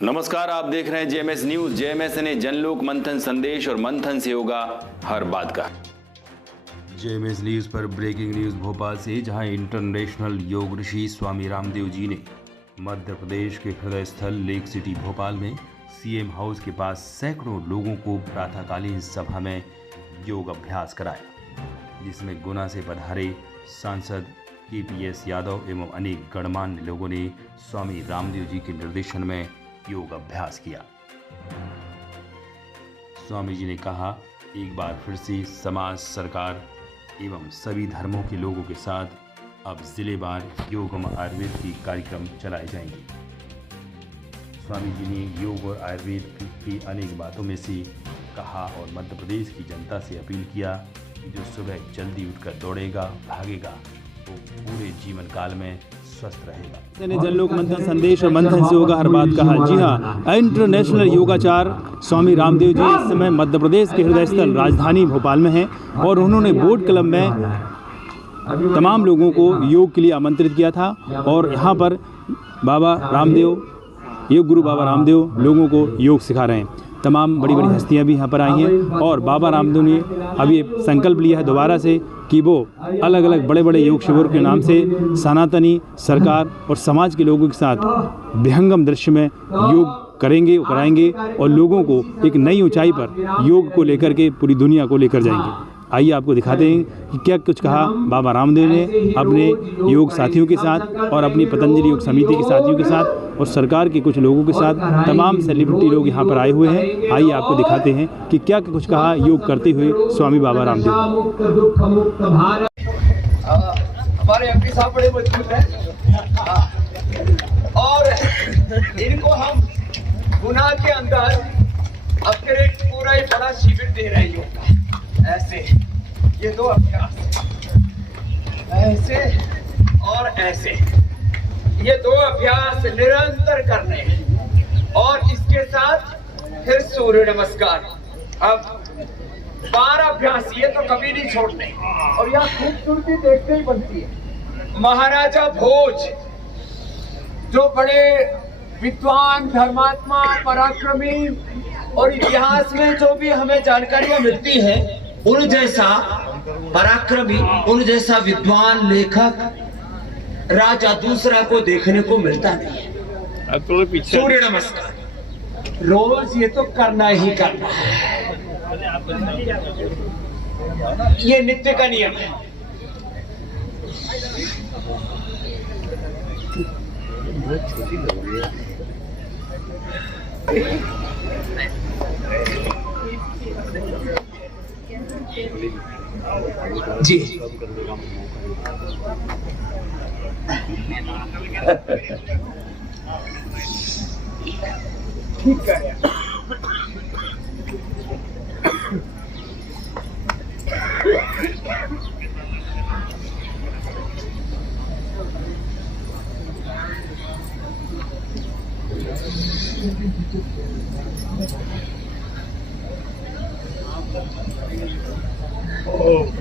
नमस्कार, आप देख रहे हैं जेएमएस न्यूज। जेएमएस ने जनलोक मंथन संदेश और मंथन से होगा हर बात का। जेएमएस न्यूज पर ब्रेकिंग न्यूज भोपाल से, जहां इंटरनेशनल योग ऋषि स्वामी रामदेव जी ने मध्य प्रदेश के हृदय स्थल लेक सिटी भोपाल में सीएम हाउस के पास सैकड़ों लोगों को प्रातःकालीन सभा में योग अभ्यास कराया, जिसमें गुना से पधारे सांसद केपीएस यादव एवं अनेक गणमान्य लोगों ने स्वामी रामदेव जी के निर्देशन में योग अभ्यास किया। स्वामी जी ने कहा, एक बार फिर से समाज, सरकार एवं सभी धर्मों के लोगों के साथ अब जिलेवार योग एवं आयुर्वेद के कार्यक्रम चलाए जाएंगे। स्वामी जी ने योग और आयुर्वेद की अनेक बातों में से कहा और मध्य प्रदेश की जनता से अपील किया कि जो सुबह जल्दी उठकर दौड़ेगा, भागेगा, तो पूरे जीवन काल में स्वस्थ रहेगा। ने जनलोक मंथन संदेश और मंथन से होगा हर बात कहा। जी हाँ, इंटरनेशनल योगाचार्य स्वामी रामदेव जी इस समय मध्य प्रदेश के हृदय स्थल राजधानी भोपाल में हैं और उन्होंने बोट क्लब में तमाम लोगों को योग के लिए आमंत्रित किया था और यहाँ पर बाबा रामदेव, योग गुरु बाबा रामदेव लोगों को योग सिखा रहे हैं। तमाम बड़ी बड़ी हस्तियां भी यहाँ पर आई हैं और बाबा रामदेव ने अभी संकल्प लिया है दोबारा से कि वो अलग अलग बड़े बड़े योग शिविर के नाम से सनातनी, सरकार और समाज के लोगों के साथ विहंगम दृश्य में योग करेंगे, कराएंगे और लोगों को एक नई ऊंचाई पर योग को लेकर के पूरी दुनिया को लेकर जाएंगे। आइए आपको दिखाते हैं कि क्या कुछ कहा बाबा रामदेव ने अपने योग साथियों के साथ और अपनी पतंजलि योग समिति के साथियों के साथ और सरकार के कुछ लोगों के साथ। तमाम सेलिब्रिटी लोग यहाँ पर आए हुए हैं। आइए आपको दिखाते हैं कि क्या कुछ कहा योग करते हुए स्वामी बाबा रामदेव। हमारे एमपी साहब बड़े मजबूत हैं और इनको हम गुना के अंदर अपग्रेड पूरा ही बड़ा शिविर दे रहे हैं। ऐसे ये दो अभ्यास, ऐसे और ऐसे, ये दो अभ्यास निरंतर करने हैं और इसके साथ फिर सूर्य नमस्कार। अब 12 अभ्यास ये तो कभी नहीं छोड़ने और यहाँ खूबसूरती देखते ही बनती है। महाराजा भोज जो बड़े विद्वान, धर्मात्मा, पराक्रमी और इतिहास में जो भी हमें जानकारियां मिलती है, उन जैसा पराक्रमी, उन जैसा विद्वान लेखक राजा दूसरा को देखने को मिलता नहीं है। सूर्य नमस्कार रोज ये तो करना ही करना है, ये नित्य का नियम है। जी ठीक है।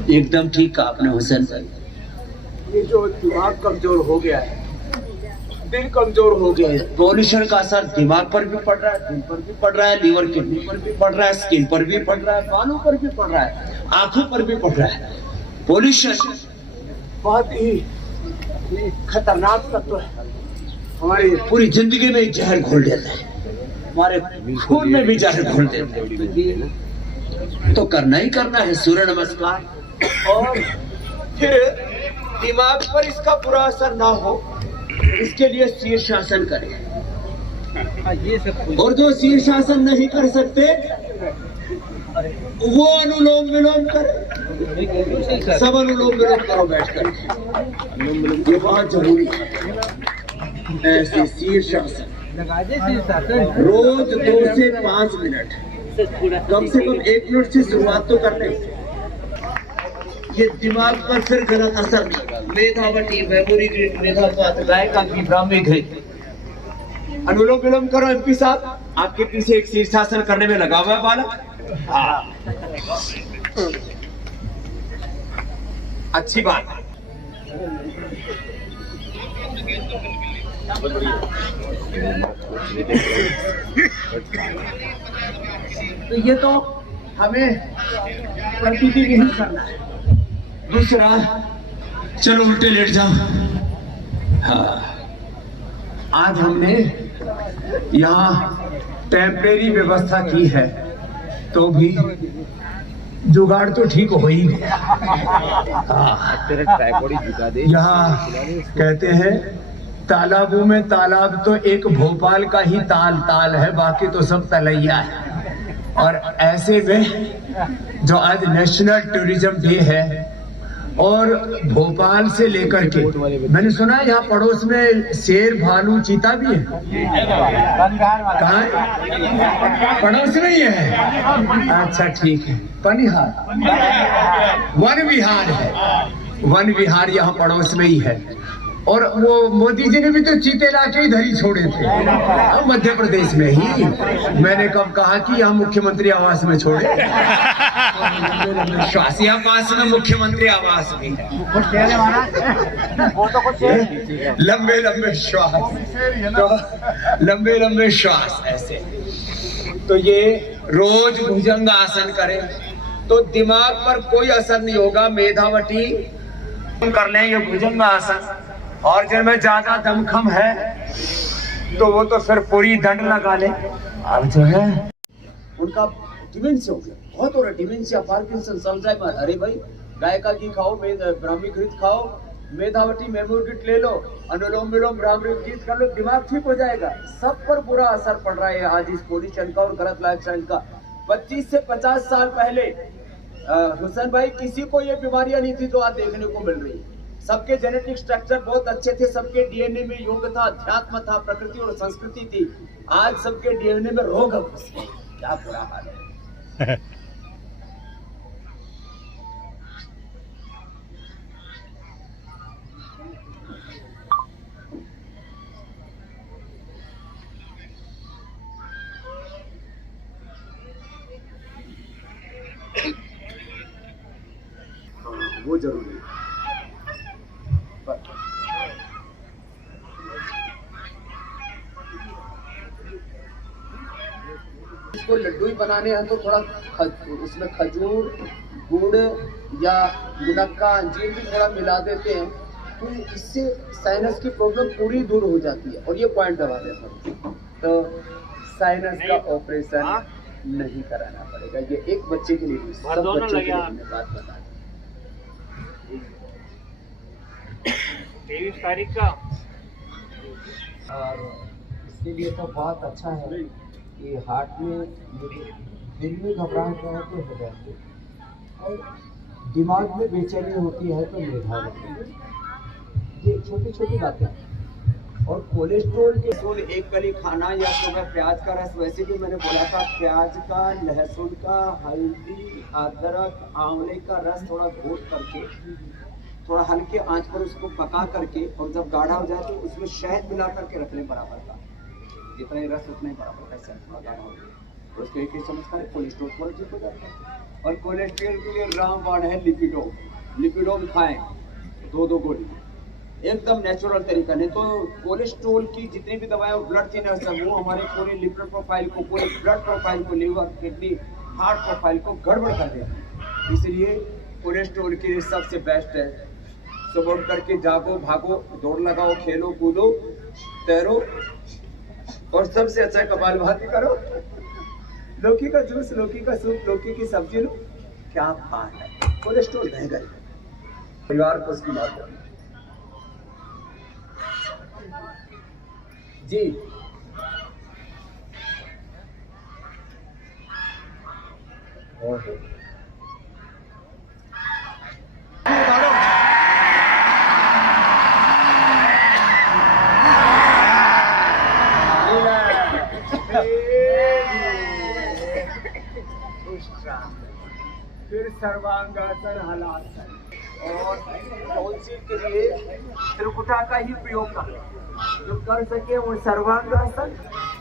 एकदम ठीक कहा आपने हुसैन भाई। ये जो दिमाग कमजोर हो गया है, दिल कमजोर हो गया है, पॉल्यूशन का असर दिमाग पर भी पड़ रहा है, दिल पर भी पड़ रहा है, लीवर किडनी पर भी पड़ रहा है, स्किन पर भी पड़ रहा है, बालों पर भी पड़ रहा है, आंखों पर भी पड़ रहा है। पॉल्यूशन बहुत ही खतरनाक तत्व है, हमारी पूरी जिंदगी में जहर घोल देता है, हमारे खून में भी जहर घोल देता है। तो करना ही करना है सूर्य नमस्कार और फिर दिमाग पर इसका बुरा असर ना हो, इसके लिए शीर्षासन करें। और जो शीर्षासन नहीं कर सकते वो अनुलोम विलोम करें। सब अनुलोम विलोम करो बैठकर, ये बहुत जरूरी है। ऐसे शीर्षासन रोज 2 से 5 मिनट, कम से कम 1 मिनट से शुरुआत तो करने। ये दिमाग पर फिर गलत असर नहीं। मेधावती, मेमोरी ग्रेड, मेधापात, गाय का घी, ब्राह्मी घी। अनुलोम विलोम करो। एमपी साहब आपके पीछे एक शीर्षासन करने में लगा हुआ है बालक। अच्छी बात है। तो ये तो हमें प्रतीति नहीं करना है। दूसरा, चलो उल्टे लेट जाओ। हाँ, आज हमने यहाँ टेम्परेरी व्यवस्था की है, तो भी जुगाड़ तो ठीक हो ही गया। यहाँ कहते हैं तालाबों में तालाब तो एक भोपाल का ही ताल है, बाकी तो सब तलैया है। और ऐसे में जो आज नेशनल टूरिज्म डे है, और भोपाल से लेकर के मैंने सुना है यहाँ पड़ोस में शेर, भालू, चीता भी है। कहाँ है? पड़ोस में ही है। अच्छा ठीक है। पनिहार, वन विहार है। वन विहार यहाँ पड़ोस में ही है। और वो मोदी जी ने भी तो चीते लाके इधर ही छोड़े थे, मध्य प्रदेश में ही। मैंने कब कहा कि यहाँ मुख्यमंत्री आवास में छोड़े? श्वासिया पास में मुख्यमंत्री आवास भी है। लंबे लंबे श्वास, तो लंबे लंबे श्वास ऐसे। तो ये रोज भुजंग आसन करें तो दिमाग पर कोई असर नहीं होगा। मेधावटी कर लें ये भुजंग आसन। और जिनमें ज्यादा दमखम है तो वो तो फिर पूरी दंड लगा ले। अब जो है उनका डिमेंशिया हो गया, बहुत हो रहा है डिमेंशिया, पार्किंसन, अल्जाइमर। अरे भाई गाय का घी खाओ, ब्राह्मी घृत खाओ, मेधावटी मेमोर किट ले लो, अनुलोम विलोम ब्राह्मी घृत कर लो, दिमाग ठीक हो जाएगा। सब पर बुरा असर पड़ रहा है आज इस पोल्यूशन का और गलत लाइफस्टाइल का। 25 से 50 साल पहले हुसैन भाई किसी को ये बीमारियां नहीं थी जो आज देखने को मिल रही है। सबके जेनेटिक स्ट्रक्चर बहुत अच्छे थे, सबके डीएनए में योग था, अध्यात्म था, प्रकृति और संस्कृति थी। आज सबके डीएनए में रोग घुस गए। क्या बुरा हाल है। वो जरूरी है। इसको लड्डू ही बनाने हैं तो थोड़ा उसमें खजूर, गुड़ या मुनक्का, अंजीर भी थोड़ा मिला देते हैं, तो इससे साइनस की प्रॉब्लम पूरी दूर हो जाती है। और ये पॉइंट दबा देता हूँ, तो साइनस का ऑपरेशन नहीं कराना पड़ेगा। ये एक बच्चे के लिए, सब बच्चों के लिए हमने बात बता दी। 23 तारीख का। और इसके लिए तो बहुत अच्छा है कि हार्ट में दिल में घबराहट रहे तो हो जाती है, और दिमाग में बेचैनी होती है तो मेधावटी। ये छोटी छोटी बातें। और कोलेस्ट्रोल के सोल एक कली खाना या सुबह प्याज का रस, वैसे भी मैंने बोला था प्याज का, लहसुन का, हल्दी, अदरक, आंवले का रस थोड़ा घोट करके थोड़ा हल्के आंच पर उसको पका करके, और जब गाढ़ा हो जाए तो उसमें शहद मिला करके रख लें बराबर का। जितना ही रस उतना ही बराबर का शहद गाढ़ा हो गया, उसको एक चम्मच खाए, कोलेस्ट्रॉल थोड़ा ठीक हो जाता है। और कोलेस्ट्रॉल के लिए रामबाण है लिपिडोम। लिपिडोम खाएं 2-2 गोली, एकदम नेचुरल तरीका। नहीं तो कोलेस्ट्रॉल की जितनी भी दवाएं ब्लड थिनर्स हैं, वो हमारे पूरे लिपिड प्रोफाइल को, पूरे ब्लड प्रोफाइल को, लीवर, किडनी, हार्ट प्रोफाइल को गड़बड़ कर देते हैं। इसलिए कोलेस्ट्रॉल के लिए सबसे बेस्ट है सुबह उठ करके जागो, भागो, दौड़ लगाओ, खेलो, कूदो, तैरो, और सबसे अच्छा कपालभाति करो, लौकी का जूस, लौकी का सूप, लौकी की सब्जी लो। क्या बात है, कोलेस्ट्रॉल नहीं करेगा। परिवार को उसकी बात करो जी। फिर सर्वांगासन, हलासन, और टॉन्सिल के लिए त्रिकुटा का ही प्रयोग कर, जो कर सके वो सर्वांगासन,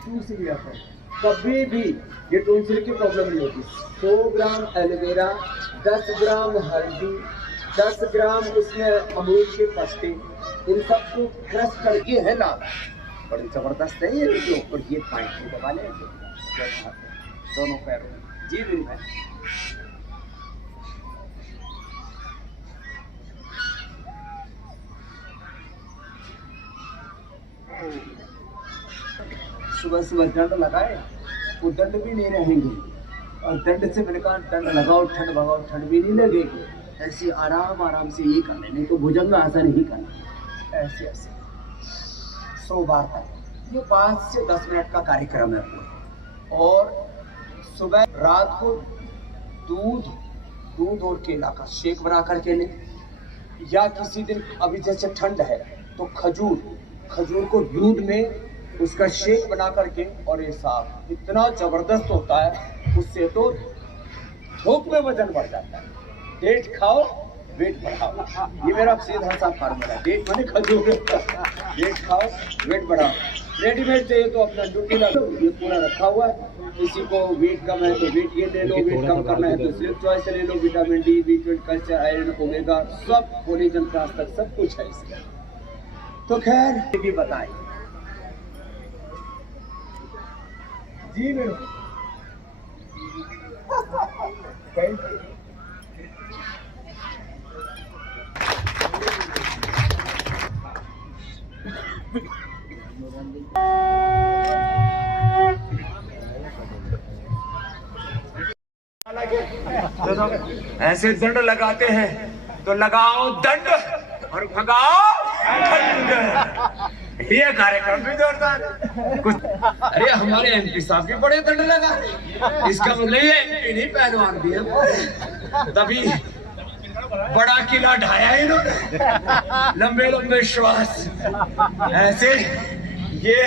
दूसरी आसन। कभी भी ये टॉन्सिल की प्रॉब्लम नहीं होती। 100 ग्राम एलोवेरा, 10 ग्राम हल्दी, 10 ग्राम उसमें अमरूद के पत्ते, इन सबको क्रश करके है ना बड़ी जबरदस्त है ये वीडियो। और ये पाइप को दबा ले दोनों पैरों में। जी मेरी बहन, सुबह सुबह दंड लगाए, वो दंड भी नहीं रहेंगे। और दंड से मैंने कहा दंड लगाओ ठंड भगाओ, ठंड भी नहीं लगेगी। ऐसे आराम आराम से ये करना, नहीं तो भुजंग आसन ही करना, ऐसे ऐसे 100 बार तक। ये 5 से 10 मिनट का कार्यक्रम है। और सुबह रात को दूध और केला का शेक बना करके लें, या किसी दिन अभी जैसे ठंड है तो खजूर को दूध में उसका शेक बना करके, और ये साफ इतना जबरदस्त होता है, उससे तो थोक में वजन बढ़ जाता है। डेट खाओ वेट बढ़ाओ, ये मेरा सीधा सा फार्मूला है। डेट माने खजूर, डेट खाओ वेट बढ़ाओ। रेडीमेड चाहिए तो अपना ड्यूटी ला लो, ये पूरा रखा हुआ है। किसी को वेट कम है तो वेट ये ले लो, वेट कम करना है तो सिर्फ चॉइस ले लो। Vitamin D, B12 culture, iron, omega, सब कोलेजन क्लास तक सब कुछ है इसका। तो खैर ये भी बताएं जी मेरे ऐसे दंड लगाते हैं तो लगाओ दंड और भगाओ ठंड। ये कार्यक्रम भी जोरदार है कुछ। अरे हमारे MP साहब भी बड़े दंड लगा, इसका मतलब ये MP नहीं पहलवान भी है। तभी बड़ा किला ढाया इन्होंने, लंबे लंबे श्वास ऐसे। ये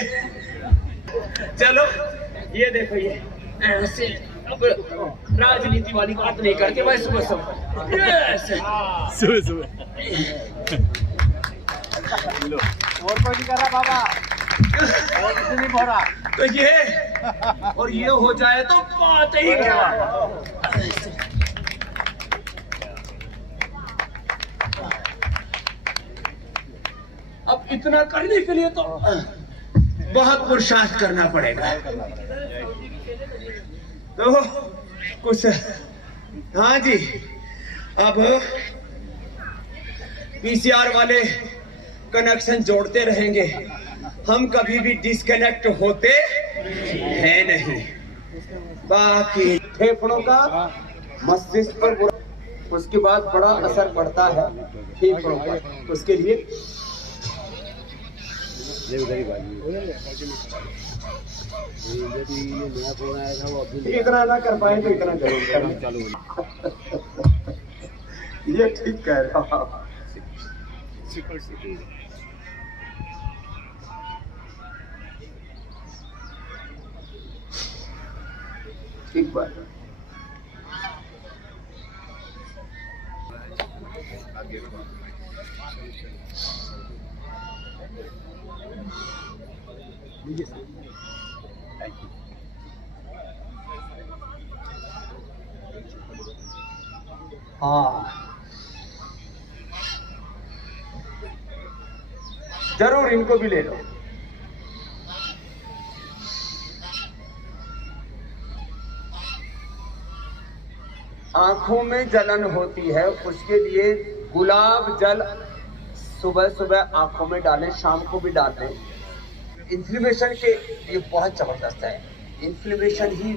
चलो ये देखो, ये ऐसे। अब राजनीति वाली बात नहीं करते भाई, सुबह सुबह और कोई नहीं कर रहा बाबा, और कुछ नहीं हो रहा। तो ये और ये हो जाए तो बात ही क्या। अब इतना करने के लिए तो बहुत पुरुषार्थ करना पड़ेगा। तो कुछ हाँ जी, अब PCR वाले कनेक्शन जोड़ते रहेंगे, हम कभी भी डिस्कनेक्ट होते हैं नहीं। बाकी फेफड़ों का मस्तिष्क पर बुरा, उसके बाद बड़ा असर पड़ता है फेफड़ों पर। उसके लिए इतना ना कर पाए तो इतना जरूर करना। ये ठीक कह रहे हो। ठीक बात है। हाँ जरूर, इनको भी ले लो। आंखों में जलन होती है, उसके लिए गुलाब जल सुबह सुबह आंखों में डालें, शाम को भी डालें। इन्फ्लेमेशन के ये बहुत जबरदस्त है। इन्फ्लेमेशन ही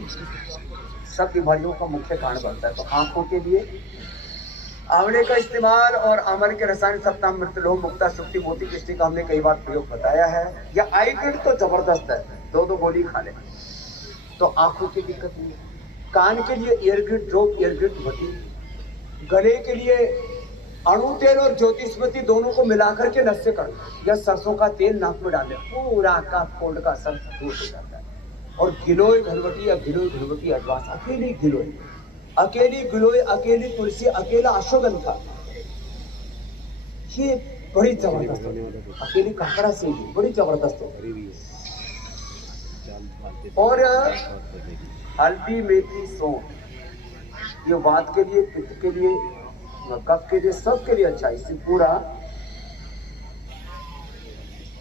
सब बीमारियों का मुख्य कारण बनता है। तो आंखों के लिए आंवले का इस्तेमाल और आंवले के रसायन सप्ताह मृतलोह मुक्ता शुक्ति मोती किस्ती का हमने कई बार प्रयोग बताया है। या आई ग्रिड तो जबरदस्त है, 2 गोली खा ले तो आंखों की दिक्कत नहीं है। कान के लिए year grid drop, year grid होती। गले के लिए अणु तेल और ज्योतिष्मती दोनों को मिलाकर के नस से कर, या सरसों का तेल नाक में डालें, पूरा का कोल्ड का सब दूर हो जाता है। और गिलोय घनवटी या गिलोय घनवटी अडवास, अकेली गिलोय, अकेली गिलोय, अकेली तुलसी, अकेला अश्वगंधा, ये बड़ी जबरदस्त होती है। अकेली काकड़ा से भी बड़ी जबरदस्त होती है। और हल्दी, मेथी, सौंफ, ये वात के लिए, पित्त के लिए, कफ के लिए, सब के लिए अच्छा। इससे पूरा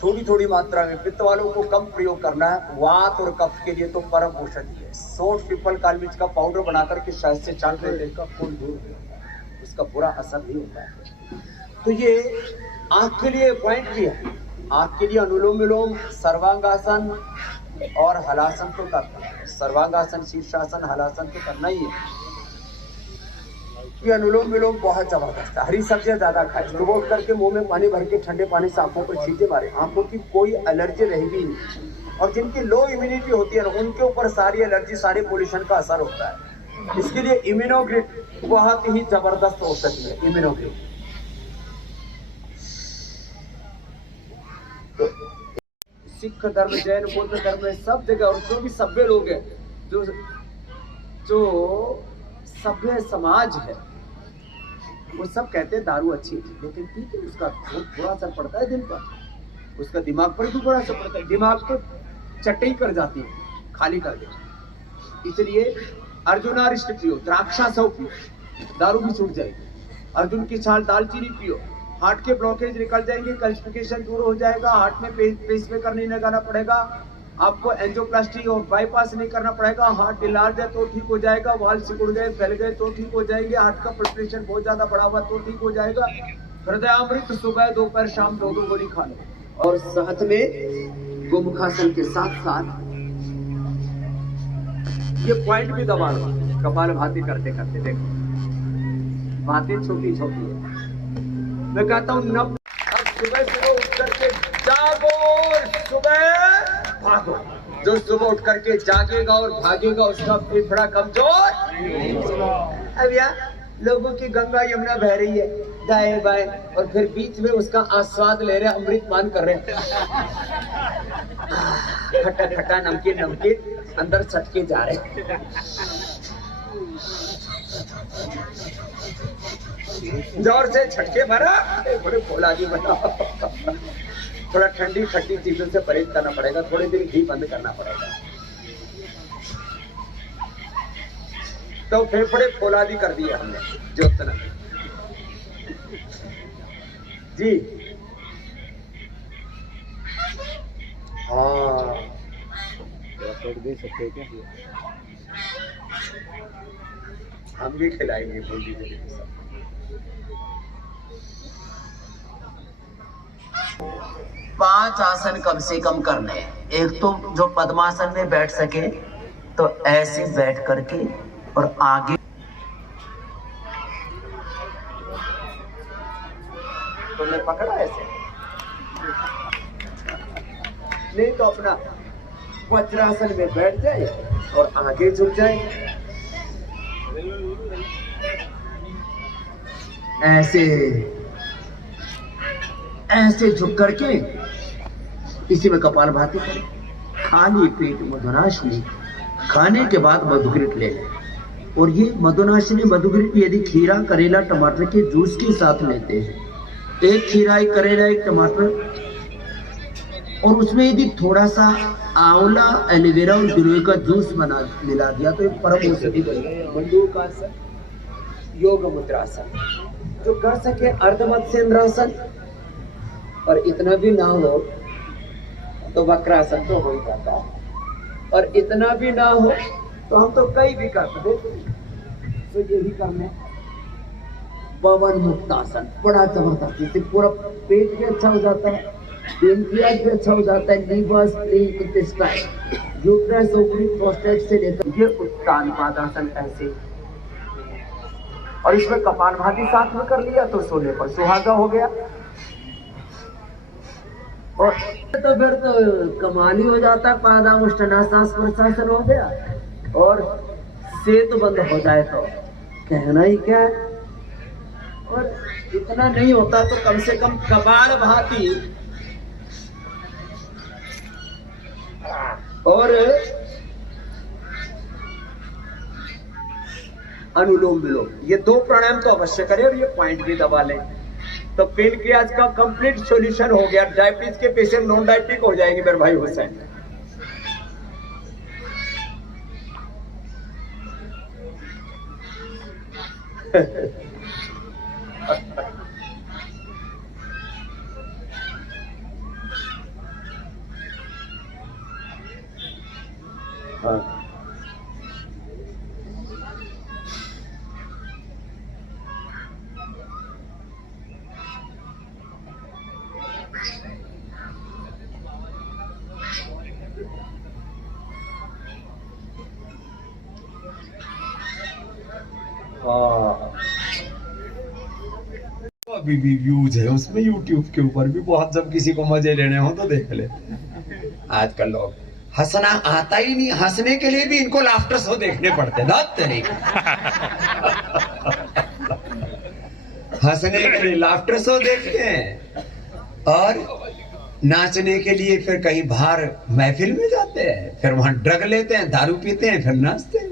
थोड़ी थोड़ी मात्रा में, पित्त वालों को कम प्रयोग करना है। वात और कफ के लिए तो परम औषधि है। सौंठ, पीपल, काली मिर्च का पाउडर बनाकर के शहद से चाट लेने का खून दूर होता है, उसका बुरा असर नहीं होता है। तो ये आंख के लिए पॉइंट भी है। आंख के लिए अनुलोम विलोम, सर्वांगासन और हलासन तो करना है। सर्वांगासन, शीर्षासन, हलासन तो करना ही है। ये अनुलोम विलोम बहुत जबरदस्त है। हरी सब्जियां ज्यादा खाएं। सुबह उठ करके मुंह में पानी भर के ठंडे पानी से आंखों पर छींटे मारे, आंखों की कोई एलर्जी रहेगी नहीं। और जिनकी लो इम्यूनिटी होती है ना, उनके ऊपर सारी एलर्जी, सारे पोल्यूशन का असर होता है। इसके लिए इम्यूनोग्रिड बहुत ही जबरदस्त औषधि है। इम्यूनोग्रिड तो सिख धर्म, जैन, बौद्ध धर्म में सब जगह, और जो भी सभ्य लोग हैं, जो सभ्य समाज है, वो सब कहते हैं दारू अच्छी है, लेकिन ठीक है, उसका बहुत बुरा असर पड़ता है दिन पर। उसका दिमाग पर भी बुरा असर पड़ता है। दिमाग तो चटई कर जाती है, खाली कर देती। इसलिए अर्जुनारिष्ट पियो, द्राक्षासव पियो, दारू भी छूट जाएगी। अर्जुन की छाल, दालचीनी पियो, हार्ट के ब्लॉकेज निकल जाएंगे, कैल्शिफिकेशन दूर हो जाएगा, हार्ट में पेसमेकर नहीं लगाना पड़ेगा, आपको एंजियोप्लास्टी और बाईपास नहीं करना पड़ेगा, हार्ट डिलार्ज है तो ठीक हो जाएगा, वाल सिकुड़ गए, फैल गए तो ठीक हो जाएंगे, हार्ट का ब्लड प्रेशर बहुत ज्यादा बढ़ा हुआ तो ठीक हो जाएगा। हृदयामृत सुबह, दोपहर, शाम 2-2 गोली खा लो। और साथ में गोमुखासन के साथ साथ ये पॉइंट भी दबा लो। कपालभाति करते करते देखो, बातें छोटी छोटी है। मैं कहता हूँ अब सुबह उठ करके जागो, सुबह भागो। जो सुबह उठ करके जागेगा और भागेगा, उसका फेफड़ा कमजोर। अब यार लोगों की गंगा यमुना बह रही है दाएं बाएं, और फिर बीच में उसका आस्वाद ले रहे, अमृत पान कर रहे हैं। खट्टा खट्टा, नमकीन नमकीन, अंदर सटके जा रहे। जोर से झटके मारा, बड़े फौलादी बना। थोड़ा ठंडी खट्टी चीजों से परहेज करना पड़ेगा, थोड़े दिन घी बंद करना पड़ेगा। तो फेफड़े फौलादी कर दिए हमने ज्योतना जी। हाँ, दे सकते हैं क्या? हम भी खिलाएंगे बूंदी के लिए। 5 आसन कम से कम करने हैं। एक तो जो पद्मासन में बैठ सके तो ऐसे बैठ करके और आगे तुमने पकड़ा ऐसे, नहीं तो अपना वज्रासन में बैठ जाए और आगे झुक जाए। ऐसे ऐसे झुक करके इसी में कपालभाति करें। खाली पेट मधुनाशिनी, खाने के बाद मधुग्रिट ले लें। और ये मधुनाशिनी मधुग्रिट यदि खीरा, करेला, टमाटर के जूस के साथ लेते हैं, एक खीरा, एक करेला, एक टमाटर, और उसमें यदि थोड़ा सा आंवला, एलोवेरा और गिलोय का जूस बना मिला दिया तो एक परम औषधि बनेगी। मंडूकासन, योग मुद्रासन, जो कर सके अर्धमत्स्येंद्रासन, और इतना भी ना हो तो वक्रासन तो हो ही जाता है, और इतना भी ना हो तो हम तो कई भी करते तो ये भी करने। पवन मुक्तासन बड़ा जबरदस्त, इससे पूरा पेट भी अच्छा हो जाता है, पेनक्रियाज भी अच्छा हो जाता है, liver, spleen, intestine, uterus, ovary, prostate से लेकर ये उत्तान पादासन ऐसे। और इसमें कपालभाति साथ में कर लिया तो सोने पर सुहागा हो गया। और तो फिर तो कमाल ही हो जाता, पादामुष्टनासास प्रशासन हो गया, और सेतु बंद हो जाए तो कहना ही क्या है। और इतना नहीं होता तो कम से कम कपालभाति और अनुलोम विलोम, ये 2 प्राणायाम तो अवश्य करें, और ये पॉइंट भी दबा लें तो पेनक्रियाज का कंप्लीट सॉल्यूशन हो गया। डायबिटीज के पेशेंट नॉन डायबिटिक हो जाएंगे मेरे भाई हुसैन। अभी भी व्यूज है उसमें यूट्यूब के ऊपर भी बहुत, जब किसी को मजे लेने हो तो देख ले। आजकल लोग हंसना आता ही नहीं, हंसने के लिए भी इनको लाफ्टर शो देखने पड़ते तरीके हंसने के लिए लाफ्टर शो देखते हैं और नाचने के लिए फिर कहीं बाहर महफिल में जाते हैं, फिर वहां ड्रग लेते हैं, दारू पीते हैं, फिर नाचते हैं।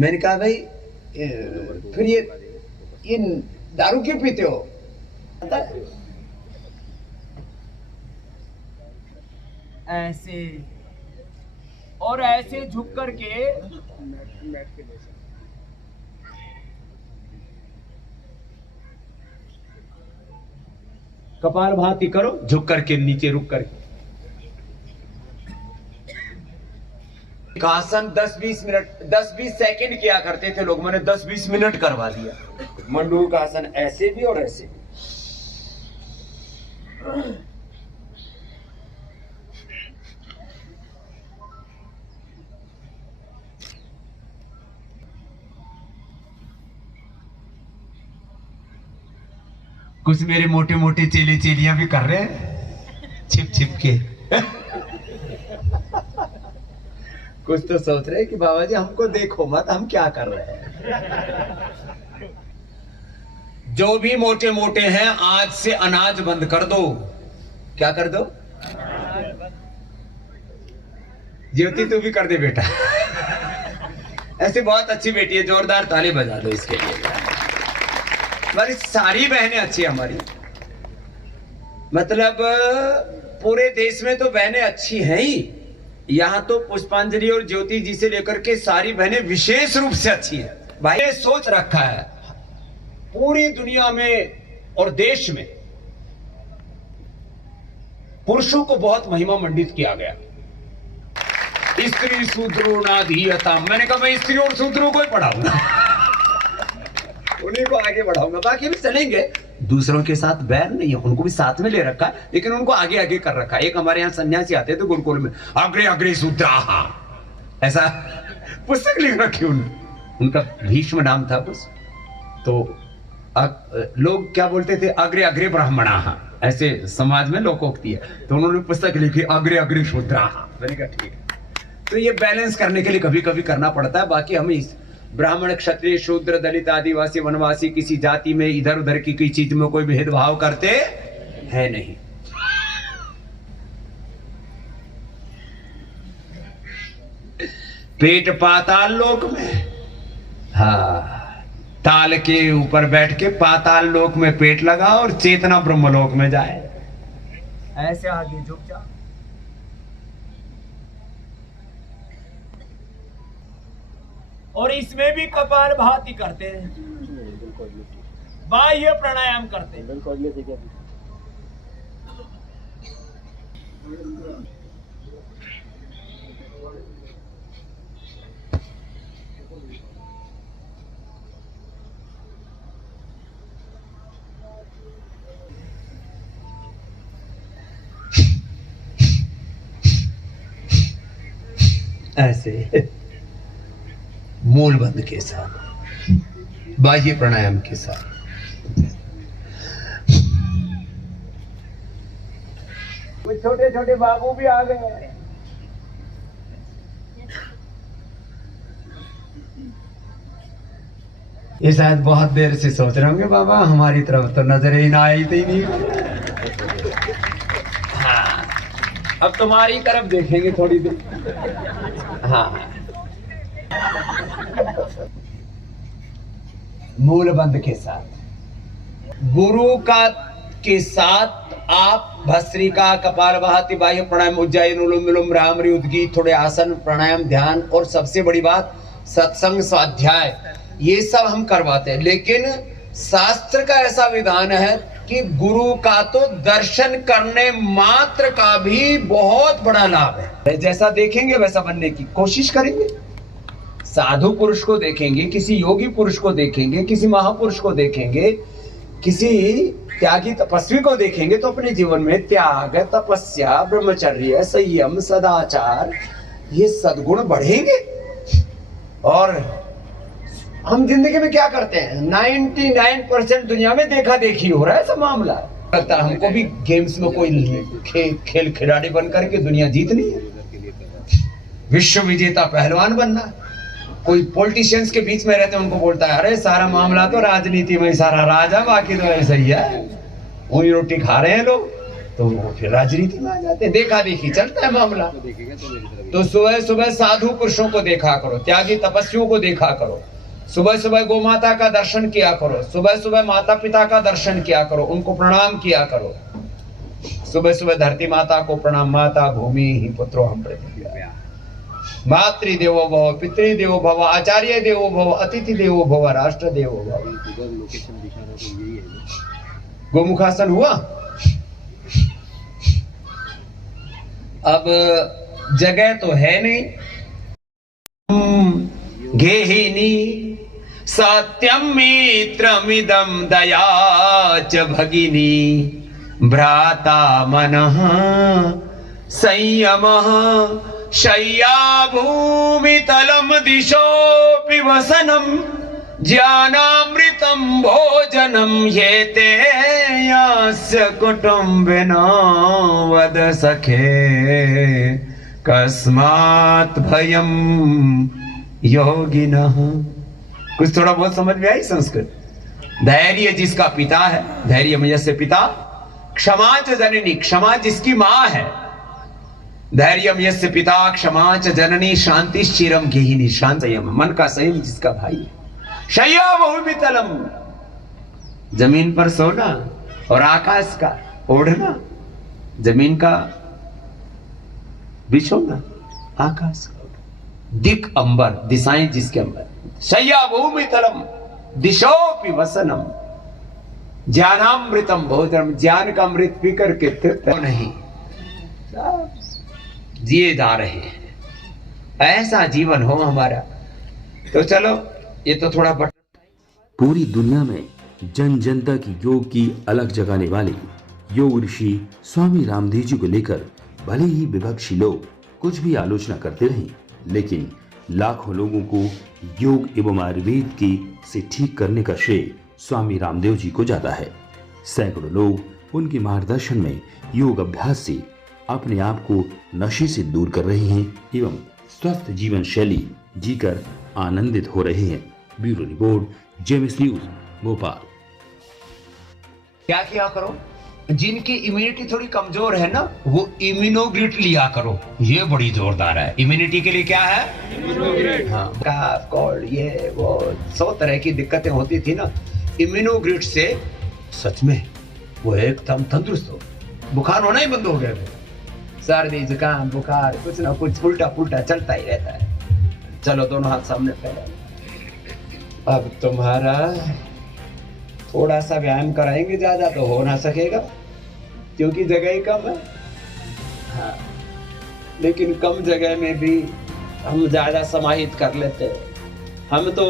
मैंने कहा भाई फिर ये दारू क्यों पीते हो? ऐसे और ऐसे झुक करके कपालभाति करो, झुक करके नीचे रुक करके। आसन 10-20 मिनट 10-20 सेकंड किया करते थे लोग, मैंने 10-20 मिनट करवा दिया। मंडूक का आसन ऐसे भी और ऐसे भी। कुछ मेरे मोटे मोटे चेले चेलियां भी कर रहे हैं छिप छिप के कुछ तो सोच रहे कि बाबा जी हमको देखो मत, हम क्या कर रहे हैं। जो भी मोटे मोटे हैं आज से अनाज बंद कर दो। क्या कर दो? ज्योति तू भी कर दे बेटा ऐसे बहुत अच्छी बेटी है, जोरदार ताली बजा दो इसके लिए। हमारी सारी बहनें अच्छी है हमारी, मतलब पूरे देश में तो बहनें अच्छी हैं ही, यहाँ तो पुष्पांजलि और ज्योति जी से लेकर के सारी बहनें विशेष रूप से अच्छी हैं। भाई ने सोच रखा है पूरी दुनिया में और देश में पुरुषों को बहुत महिमा मंडित किया गया। स्त्री शूद्रो नाधीयता, मैंने कहा मैं स्त्री और शूद्रों को ही पढ़ाऊंगा उन्हीं को आगे बढ़ाऊंगा, बाकी भी चलेंगे। दूसरों के साथ बैर नहीं है, उनको भी साथ में ले रखा है, लेकिन उनको आगे आगे कर रखा है। एक हमारे यहाँ सन्यासी आते थे गुरुकुल में, अग्रे अग्रे शूद्राः, ऐसा पुस्तक लिख रखी उनका भीष्म नाम था बस। तो लोग क्या बोलते थे, अग्रे अग्रे ब्राह्मणाः, ऐसे समाज में लोकोक्ति है। तो उन्होंने पुस्तक लिखी अग्रे अग्रे शूद्राः। मैंने कहा ठीक है। तो ये बैलेंस करने के लिए कभी कभी करना पड़ता है। बाकी हम इस ब्राह्मण क्षत्रिय शूद्र दलित आदिवासी वनवासी किसी जाति में इधर उधर की कोई चीज में कोई भेदभाव करते हैं नहीं। पेट पाताल लोक में, हाँ, ताल के ऊपर बैठ के पाताल लोक में पेट लगा और चेतना ब्रह्मलोक में जाए। ऐसे आगे झुक जा। और इसमें भी कपालभाति करते हैं, बाह्य प्राणायाम करते हैं। ऐसे मूल बंद के साथ, बाह्य प्राणायाम के साथ। कुछ छोटे छोटे बाबू भी आ गए। ये शायद बहुत देर से सोच रहे होंगे बाबा हमारी तरफ तो नजर ही ना आई थी नहीं। हाँ, अब तुम्हारी तरफ देखेंगे थोड़ी देर। हाँ, मूल बंद के साथ गुरु का के साथ आप भस्त्रिका, कपालभाति, बाह्य प्राणायाम, उज्जयन, अनुलोम विलोम, भ्रामरी, उद्गीत, थोड़े आसन, प्राणायाम, ध्यान और सबसे बड़ी बात सत्संग, स्वाध्याय, ये सब हम करवाते हैं। लेकिन शास्त्र का ऐसा विधान है कि गुरु का तो दर्शन करने मात्र का भी बहुत बड़ा लाभ है। जैसा देखेंगे वैसा बनने की कोशिश करेंगे। साधु पुरुष को देखेंगे, किसी योगी पुरुष को देखेंगे, किसी महापुरुष को देखेंगे, किसी त्यागी तपस्वी को देखेंगे तो अपने जीवन में त्याग, तपस्या, ब्रह्मचर्य, संयम, सदाचार ये सद्गुण बढ़ेंगे। और हम जिंदगी में क्या करते हैं? 99% दुनिया में देखा देखी हो रहा है सब मामला। लगता है हमको भी गेम्स में कोई खेल खिलाड़ी बन करके दुनिया जीतनी है, विश्व विजेता पहलवान बनना है। कोई पॉलिटिशियंस के बीच में रहते हैं, उनको बोलता है अरे सारा मामला तो राजनीति में सारा राजा, बाकी तो ऐसा ही है, वही रोटी खा रहे हैं लोग, तो फिर राजनीति में आ जाते हैं। देखा देखी चलता है मामला। तो सुबह सुबह साधु पुरुषों को देखा करो, त्यागी तपस्वियों को देखा करो, सुबह सुबह गौ माता का दर्शन किया करो, सुबह सुबह माता पिता का दर्शन किया करो, उनको प्रणाम किया करो। सुबह सुबह धरती माता को प्रणाम। माता भूमि ही पुत्रो हम प्रति, मातृदेवो भव, पितृदेवो भव, आचार्य देवो भव, अतिथि देवो भव, राष्ट्र देवो भव। गोमुखासन हुआ। अब जगह तो है नहीं। गेहिनी सत्यम मित्रमिदं दया च भगिनी भ्राता मनः संयमः शय्या भूमितलं दिशोऽपि वसनं ज्ञानामृतं भोजनं येते यस्य कुटुम्बिनो वद सखे कस्मात् भयं योगिनः। कुछ थोड़ा बहुत समझ में आई संस्कृत? धैर्य जिसका पिता है, धैर्य से पिता, क्षमा च जननी, क्षमा जिसकी मां है, धैर्यम यस्य पिता, क्षमा च जननी, शांति चिरम गेहिनी, शांत संयम, मन का संयम जिसका भाई है। शय्या भूमितलम, जमीन पर सोना और आकाश का ओढ़ना, जमीन का बिछोना, आकाश का दिक अंबर, दिशाएं जिसके अंबर। शय्या भूमितलम दिशोपि वसनम ज्ञानामृतम भोजनम, ज्ञान का अमृत पी करके तृप्त नहीं, जिए जा रहे हैं। ऐसा जीवन हो हमारा। तो चलो ये तो थोड़ा पूरी दुनिया में जन जन तक योग की अलग जगाने वाले योग ऋषि स्वामी रामदेव जी को लेकर भले ही विपक्षी लोग कुछ भी आलोचना करते रहें, लेकिन लाखों लोगों को योग एवं आयुर्वेद की से ठीक करने का श्रेय स्वामी रामदेव जी को जाता है। सैकड़ों लोग उनके मार्गदर्शन में योग अभ्यास से अपने आप को नशे से दूर कर रहे हैं एवं स्वस्थ जीवन शैली जीकर आनंदित हो रहे हैं। Bureau report, JMS news, Bhopal. क्या किया करो? जिनकी इम्यूनिटी थोड़ी कमजोर है ना, वो इम्यूनोग्लिट लिया करो। ये बड़ी जोरदार है। इम्यूनिटी के लिए क्या है? इम्यूनोग्लिट। हाँ, काफ, कोल्ड, ये वो 100 तरह की दिक्कतें होती थी ना, इम्यूनोग्लिट से सच में वो एकदम तंदुरुस्त हो। बुखार होना ही बंद हो गया। सर्दी, जुकाम, बुखार, कुछ ना कुछ उल्टा पुल्टा चलता ही रहता है। चलो दोनों हाथ सामने फैला। अब तुम्हारा थोड़ा सा व्यायाम कराएंगे, ज्यादा तो हो ना सकेगा क्योंकि जगह ही कम है। हाँ, लेकिन कम जगह में भी हम ज्यादा समाहित कर लेते हैं। हम तो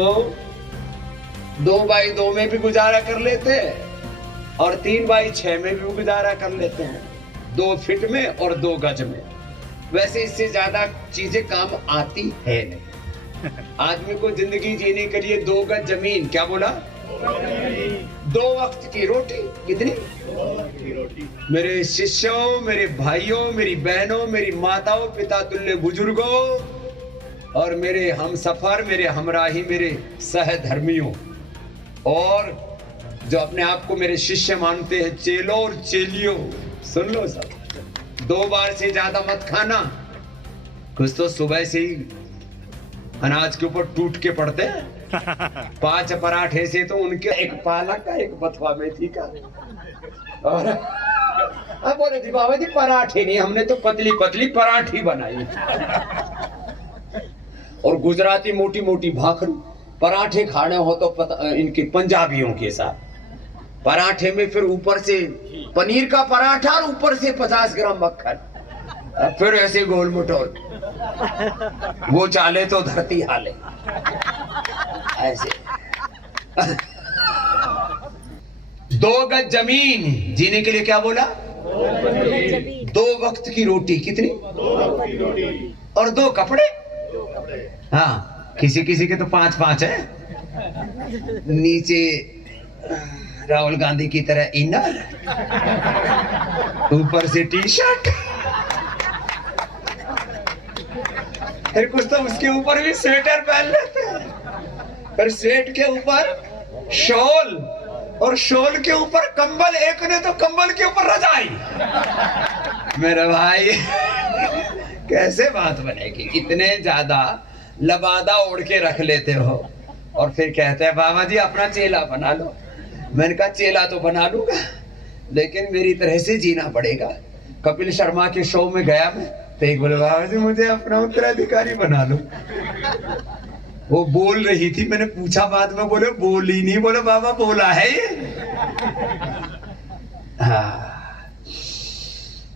2x2 में भी गुजारा कर लेते हैं और 3x6 में भी गुजारा कर लेते हैं, 2 फीट में और 2 गज में। वैसे इससे ज्यादा चीजें काम आती है नहीं। आदमी को जिंदगी जीने के लिए 2 गज जमीन, क्या बोला? 2 वक्त की रोटी। कितनी? 2 वक्त की रोटी। मेरे शिष्यों, मेरे भाइयों, मेरी बहनों, मेरी माताओं, पिता तुल्य बुजुर्गों और मेरे हम सफर, मेरे हमराही, मेरे सहधर्मियों और जो अपने आप को मेरे शिष्य मानते हैं, चेलों और चेलियों, सुन लो सब, 2 बार से ज्यादा मत खाना। कुछ तो सुबह से ही अनाज के ऊपर टूट के पड़ते हैं। 5 पराठे से तो उनके एक पालक का, एक बथुआ मेथी का। और अब बोले जी बाबा जी पराठे नहीं, हमने तो पतली पतली पराठी बनाई। और गुजराती मोटी मोटी भाखरी। पराठे खाने हो तो इनके पंजाबियों के साथ पराठे में फिर ऊपर से पनीर का पराठा और ऊपर से 50 ग्राम मक्खन, फिर ऐसे गोल मटोल, वो चाले तो धरती हाले ऐसे। 2 गज जमीन जीने के लिए क्या बोला? 2 वक्त की रोटी। कितनी? और 2 कपड़े। हाँ, किसी किसी के तो 5-5 है। नीचे राहुल गांधी की तरह इनर, ऊपर से टी-शर्ट, फिर कुछ तो उसके ऊपर भी स्वेटर पहन लेते हैं, फिर स्वेट के ऊपर शॉल, और शॉल के ऊपर कंबल, एक ने तो कंबल के ऊपर रजाई। मेरा भाई कैसे बात बनेगी? इतने ज्यादा लबादा ओढ़ के रख लेते हो और फिर कहते हैं बाबा जी अपना चेला बना लो। मैंने कहा चेला तो बना लूंगा, लेकिन मेरी तरह से जीना पड़ेगा। कपिल शर्मा के शो में गया मैं, तो एक बोले बाबा जी मुझे अपना उत्तराधिकारी बना लो। वो बोल रही थी, मैंने पूछा बाद में, बोले बोली नहीं। बोले बाबा बोला है ये। हाँ,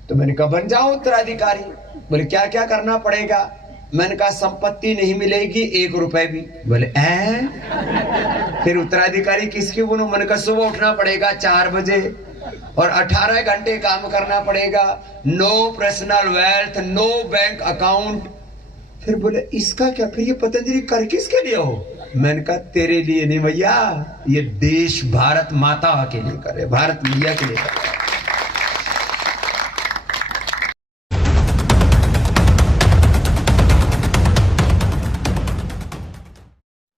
तो मैंने कहा बन जाओ उत्तराधिकारी। बोले क्या क्या करना पड़ेगा? मैंने कहा संपत्ति नहीं मिलेगी 1 रुपए भी। बोले फिर उत्तराधिकारी किसके बोलो? मैंने कहा सुबह उठना पड़ेगा 4 बजे और 18 घंटे काम करना पड़ेगा, no personal wealth, no bank account. फिर बोले इसका क्या? फिर ये पतंजलि कर किसके लिए हो? मैंने कहा तेरे लिए नहीं भैया, ये देश भारत माता के लिए करे, भारत मैया के लिए करे।